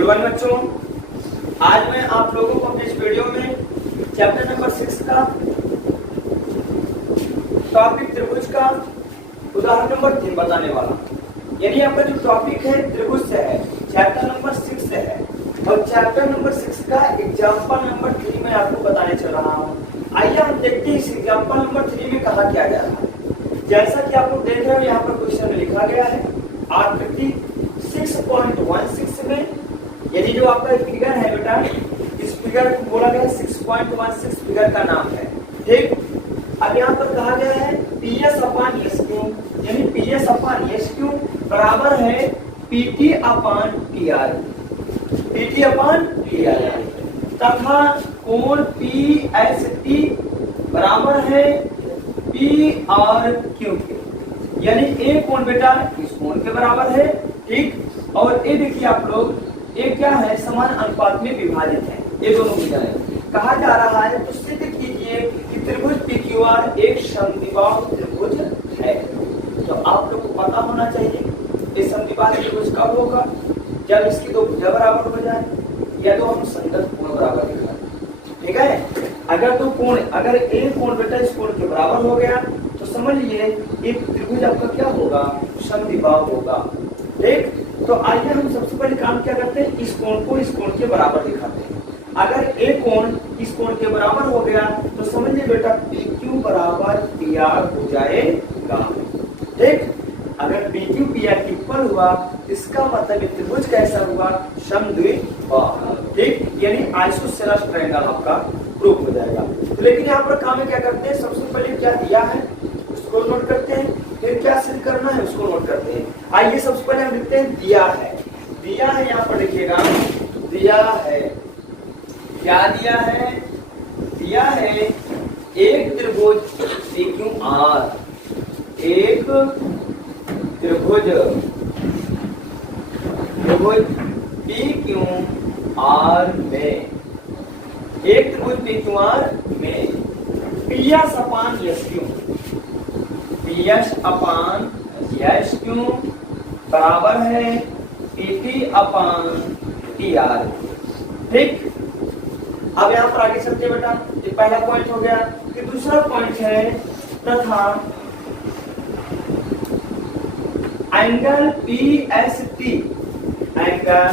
Good morning बच्चों। आज मैं आप लोगों को अपने इस वीडियो में चैप्टर नंबर 6 का टॉपिक त्रिभुज का उदाहरण नंबर 3 बताने वाला। यानी आपका जो टॉपिक है त्रिभुज से है, चैप्टर नंबर 6 से है और चैप्टर नंबर 6 का एग्जाम्पल नंबर 3 में आपको बताने चल रहा हूँ। आइए हम देखते हैं इस एग्जाम्पल नंबर 3 में कहा क्या गया है। जैसा कि आप लोग देख रहे हो यहाँ पर क्वेश्चन में लिखा गया है आकृति 6.16 में, यदि जो आपका फिगर है बेटा, इस फिगर को बोला गया 6.16 फिगर का नाम है। ठीक, अब यहाँ पर कहा गया है PS अपान एस क्यू, यानी PS अपान एस क्यू बराबर है PT अपान TR, PT अपान TR, तथा कोण PST बराबर है PRQ के, यानी एक कोण बेटा इस कोण के बराबर है। ठीक, और ये देखिए आप लोग, ये क्या है, समान अनुपात में विभाजित है, ये दोनों भुजाएं। कहा जा रहा है तो सिद्ध कीजिए कि त्रिभुज PQR एक समद्विबाहु त्रिभुज है। तो आप लोग को पता होना चाहिए ये समद्विबाहु त्रिभुज कब होगा, जब इसकी दो भुजा बराबर हो जाए या तो हम संगत कोण बराबर दिखाएं। ठीक है, अगर दो कोण, अगर एक कोण बेटा इस कोण के बराबर हो गया तो समझ लीजिए एक त्रिभुज आपका क्या होगा, समद्विबाहु होगा। ठीक, तो आइए हम सबसे पहले काम क्या करते हैं, इस कोण को इस कोण के बराबर दिखाते हैं। अगर एक कोण इस कोण के बराबर हो गया तो समझिए बेटा PQ बराबर PR हो जाएगा। ठीक, अगर PQ PR के ऊपर हुआ इसका मतलब त्रिभुज कैसा हुआ, समद्विबाहु। ठीक, यानी आइसोसेलेस ट्रायंगल आपका प्रूफ हो जाएगा। तो लेकिन यहाँ पर काम क्या करते हैं, सबसे पहले क्या दिया है उसको नोट करते हैं, फिर क्या सिद्ध करना है उसको नोट करते हैं। आइए सबसे पहले हम लिखते हैं दिया है। दिया है यहाँ पर लिखिएगा, दिया है, क्या दिया है, दिया है एक त्रिभुज PQR, एक त्रिभुज PQR में, एक त्रिभुज PQR में PS अपान SQ, PS अपान SQ बराबर है PT अपान TR। ठीक, अब यहाँ पर आगे चलते बेटा, ये पहला पॉइंट हो गया। फिर दूसरा पॉइंट है तथा एंगल PST, एंगल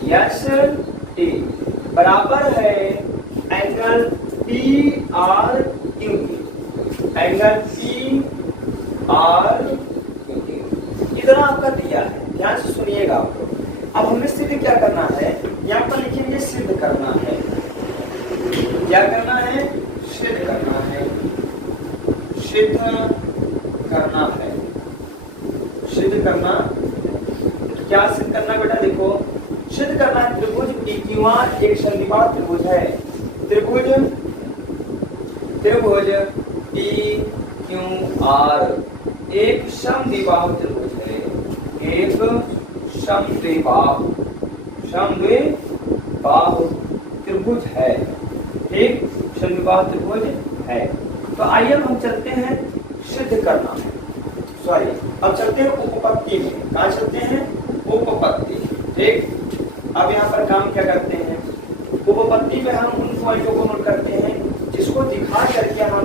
PST बराबर है एंगल PRQ, एंगल PRQ इतना आपका दिया है। ध्यान से सुनिएगा आप लोग। अब हमें सिद्ध क्या करना है, यहाँ पर लिखेंगे सिद्ध करना है। क्या करना है, सिद्ध करना है, सिद्ध करना है, सिद्ध करना। क्या सिद्ध करना बेटा, देखो सिद्ध करना है त्रिभुज PQR एक समद्विबाहु त्रिभुज है। त्रिभुज PQR एक समद्विबाहु त्रिभुज है, एक समद्विबाहु त्रिभुज है। एक समद्विबाहु त्रिभुज है। तो आइए हम चलते हैं सिद्ध करना है, सॉरी अब चलते हैं उपपत्ति में। कहाँ चलते हैं, उपपत्ति। ठीक, अब यहाँ पर काम क्या करते हैं, उपपत्ति में हम उन पॉइंटों को नोट करते हैं जिसको दिखा करके हम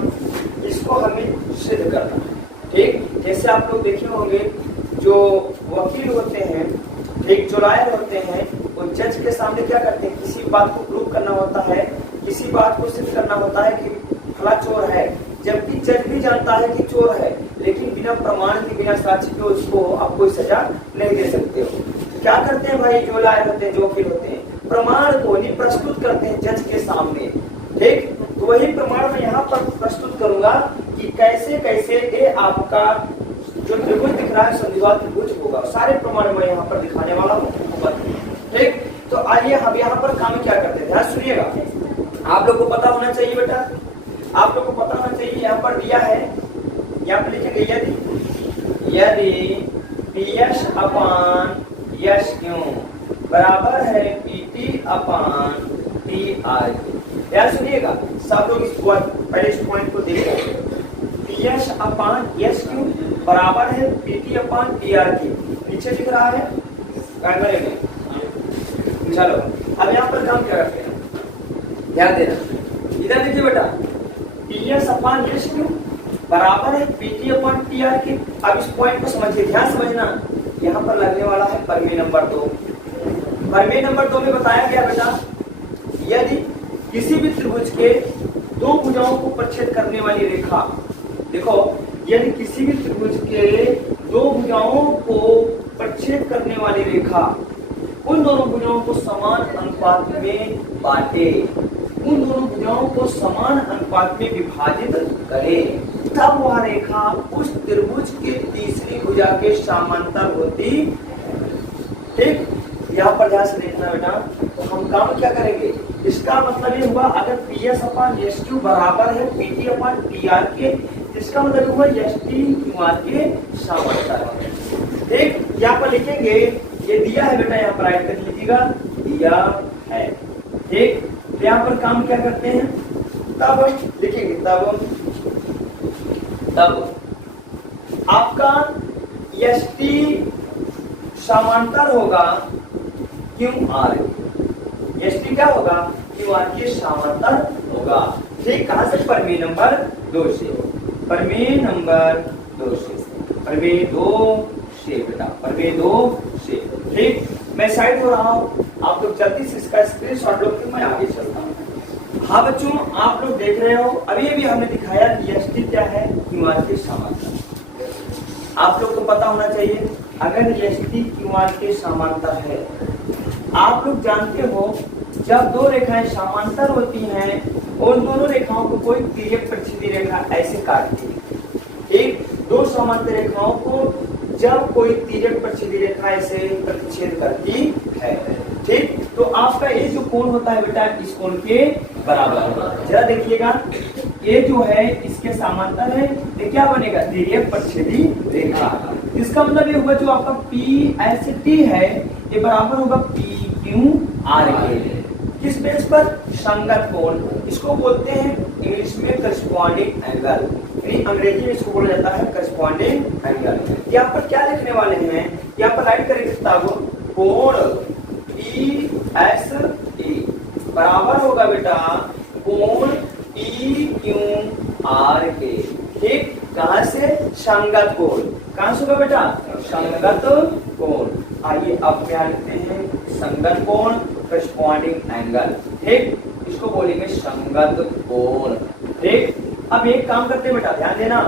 इसको हमें सिद्ध करना है। ठीक, जैसे आप लोग देखे होंगे जो वकील होते हैं, एक जो लॉयर होते हैं, वो जज के सामने क्या करते हैं, किसी बात को प्रूव करना होता है, किसी बात को सिद्ध करना होता है कि फला चोर है, जबकि जज भी जानता है कि चोर है, लेकिन बिना प्रमाण के, बिना साक्षी के उसको आप कोई सजा नहीं दे सकते हो। तो क्या करते हैं भाई, जो लॉयर होते हैं, जो वकील होते हैं, प्रमाण को ही प्रस्तुत करते हैं जज के सामने। ठीक, तो वही प्रमाण मैं यहाँ पर प्रस्तुत करूंगा कि कैसे कैसे ये आपका जो त्रिभुज दिख रहा है समद्विबाहु त्रिभुज होगा। सारे प्रमाण मैं यहाँ पर दिखाने वाला हूँ। ठीक, तो आइए हम यहाँ पर काम क्या करते हैं, ध्यान सुनिएगा। आप लोग को पता होना चाहिए बेटा, आप लोग को पता होना चाहिए। यहाँ पर दिया है, यहाँ पर लिखेंगे यदि PS अपान SQ बराबर है PT अपान TR। ध्यान सुनिएगा सब लोग, इस पहले इस पॉइंट को देखो। PS अपान SQ बराबर है PT अपान TR के, नीचे दिख रहा है एंगल में। चलो अब यहाँ पर काम क्या करते हैं, ध्यान देना, इधर देखिए बेटा PS अपान एस क्यू बराबर है PT अपॉन TR के। अब इस पॉइंट को समझिए, ध्यान समझना, यहाँ पर लगने वाला है प्रमेय नंबर 2। प्रमेय नंबर 2 में बताया गया बेटा, यदि किसी भी त्रिभुज के दो भुजाओं को प्रच्छेद करने वाली रेखा, देखो यदि किसी भी त्रिभुज के दो भुजाओं को प्रच्छेद करने वाली रेखा उन दोनों भुजाओं को समान अनुपात में बांटे, उन दोनों भुजाओं को समान अनुपात में विभाजित करे, तब वह रेखा उस त्रिभुज के तीसरी भुजा के समांतर होती। ठीक, यहाँ पर ध्यान से देखना बेटा, तो हम काम क्या करेंगे, इसका मतलब ये हुआ अगर PS अपान एस क्यू बराबर है PT अपान TR के, इसका मतलब हुआ ST QR के समांतर। ठीक, यहाँ पर लिखेंगे, ये दिया है बेटा, यहाँ पर राइट कर लीजिएगा, दिया है। ठीक, तो यहाँ पर काम क्या करते हैं, तब लिखेंगे, तब आपका ST समांतर होगा QR, ST क्या होगा, QR के समांतर होगा। ठीक, कहां से, प्रमेय नंबर 2 से, प्रमेय नंबर 2 से, प्रमेय 2 से बेटा, प्रमेय 2 से। ठीक, मैं साइड हो रहा हूँ, आप लोग जल्दी से इसका स्क्रीनशॉट लो, फिर मैं आगे चलता हूँ। हाँ बच्चों, आप लोग देख रहे हो, अभी भी हमने दिखाया कि ST क्या है, QR के समांतर। आप लोग को पता होना चाहिए, अगर ST QR के समांतर है, आप लोग जानते हो जब दो रेखाएं समांतर होती हैं, उन दोनों रेखाओं को कोई तिर्यक प्रच्छेदी रेखा ऐसे काटती है। एक दो समांतर रेखाओं को जब कोई तिर्यक प्रच्छेदी रेखा ऐसे प्रतिच्छेद करती है, ठीक, तो आपका ये जो कोण होता है बेटा, इस कोण के बराबर है। जरा देखिएगा, ये जो है इसके समांतर है, ये क्या बनेगा, तिर्यक प्रच्छेदी रेखा। इसका मतलब ये हुआ जो आपका PST है, ये बराबर होगा PQR के। किस बेस पर, संगत कोण, इसको बोलते हैं इंग्लिश में करस्पॉन्डिंग एंगल, यानी अंग्रेजी में इसको बोला जाता है करस्पॉन्डिंग एंगल। यहाँ पर क्या लिखने वाले हैं, यहाँ पर राइट करेंगे कोण PST बराबर होगा बेटा कोण PQR के। ठीक, कहां से, संगत कोण, कहां से होगा बेटा, संगत कोण। आइए अब क्या लिखते हैं, संगत कोण, करस्पॉन्डिंग एंगल। ठीक, इसको बोलेंगे संगत कोण। ठीक, अब एक काम करते हैं बेटा, ध्यान देना,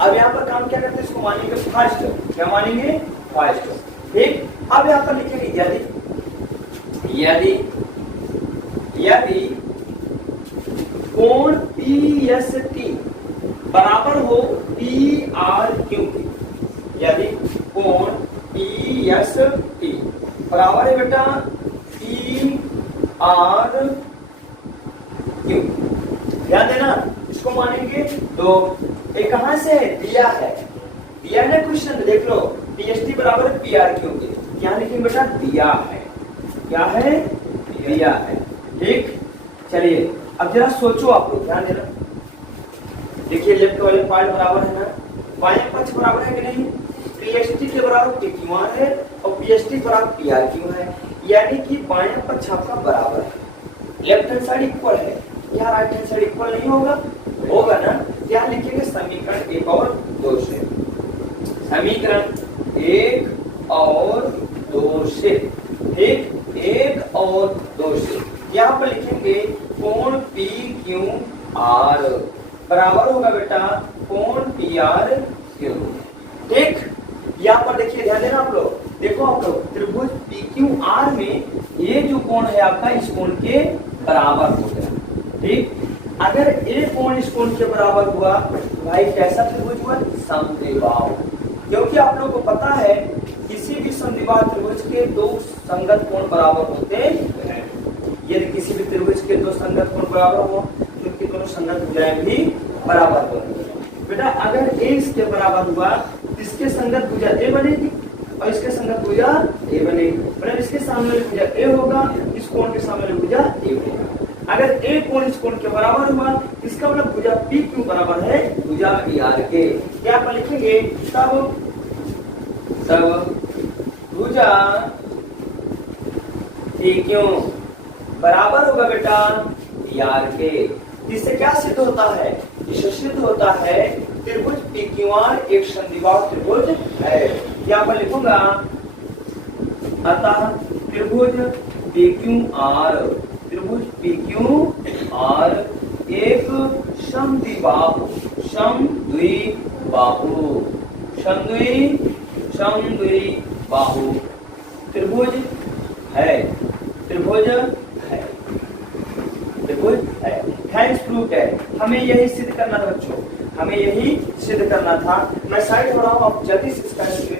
अब यहाँ पर काम क्या करते हैं, इसको मानेंगे फर्स्ट, क्या मानेंगे, फर्स्ट। ठीक, अब यहाँ पर लिखेंगे यदि कोण PST बराबर हो PRQ के, यदि कोण PST बराबर है बेटा PRQ, ध्यान देना, इसको मानेंगे दो। ये कहां से है, दिया है क्वेश्चन, देख लो, PST बराबर है PRQ के, क्या लिखेंगे बेटा, दिया है, क्या है, दिया है। ठीक, चलिए अब जरा सोचो आप लोग, ध्यान देना, देखिए लेफ्ट वाले पार्ट बराबर है ना, बाएं पक्ष बराबर है कि नहीं, PST के बराबर PQR है और PST बराबर PRQ है, यानी कि बाएं पक्ष आपका बराबर है, लेफ्ट हैंड साइड इक्वल है, क्या राइट हैंड साइड इक्वल नहीं होगा, होगा ना। क्या लिखेंगे, समीकरण 1 और 2 से, समीकरण 1 और 2 से। ठीक, 1 और 2 से यहाँ पर लिखेंगे कोण PQR बराबर होगा बेटा कोण PRQ। ठीक, यहाँ पर देखिए, ध्यान देना आप लोग, देखो आप लोग, त्रिभुज PQR में ये जो कोण है आपका इस कोण के बराबर हो गया। ठीक, अगर एक कोण इस कोण के बराबर हुआ तो भाई कैसा त्रिभुज हुआ, समद्विबाहु। क्योंकि आप लोग को पता है किसी भी समद्विबाहु त्रिभुज के दो संगत कोण बराबर होते हैं। यदि किसी भी त्रिभुज के दो संगत कोण बराबर हो तो उनकी दोनों संगत भुजाएं भी बराबर होंगी। बेटा अगर a इसके बराबर हुआ, इसके संगत भुजा a बनेगी और इसके संगत भुजा a बनेगी, मतलब इसके सामने भुजा a होगा, इस कोण के सामने भुजा a बनेगा। अगर a कोण इस कोण के बराबर हुआ, इसका मतलब भुजा PQ बराबर है भुजा PR के। क्या आप लिखेंगे, तब भुजा पी क्यू बराबर होगा बेटा पी आर के। इससे क्या सिद्ध होता है? इससे सिद्ध होता है त्रिभुज पी क्यू आर एक समद्विबाहु त्रिभुज है। यहाँ पर लिखूंगा अतः त्रिभुज पी क्यू आर, त्रिभुज पी क्यू आर एक समद्विबाहु, समद्विबाहु त्रिभुज है, त्रिभुज है, त्रिभुज है। थैंक्स प्रूव्ड है। हमें यही सिद्ध करना था बच्चों, हमें यही सिद्ध करना था। मैं साइड हो रहा हूँ, आप जल्दी से इसका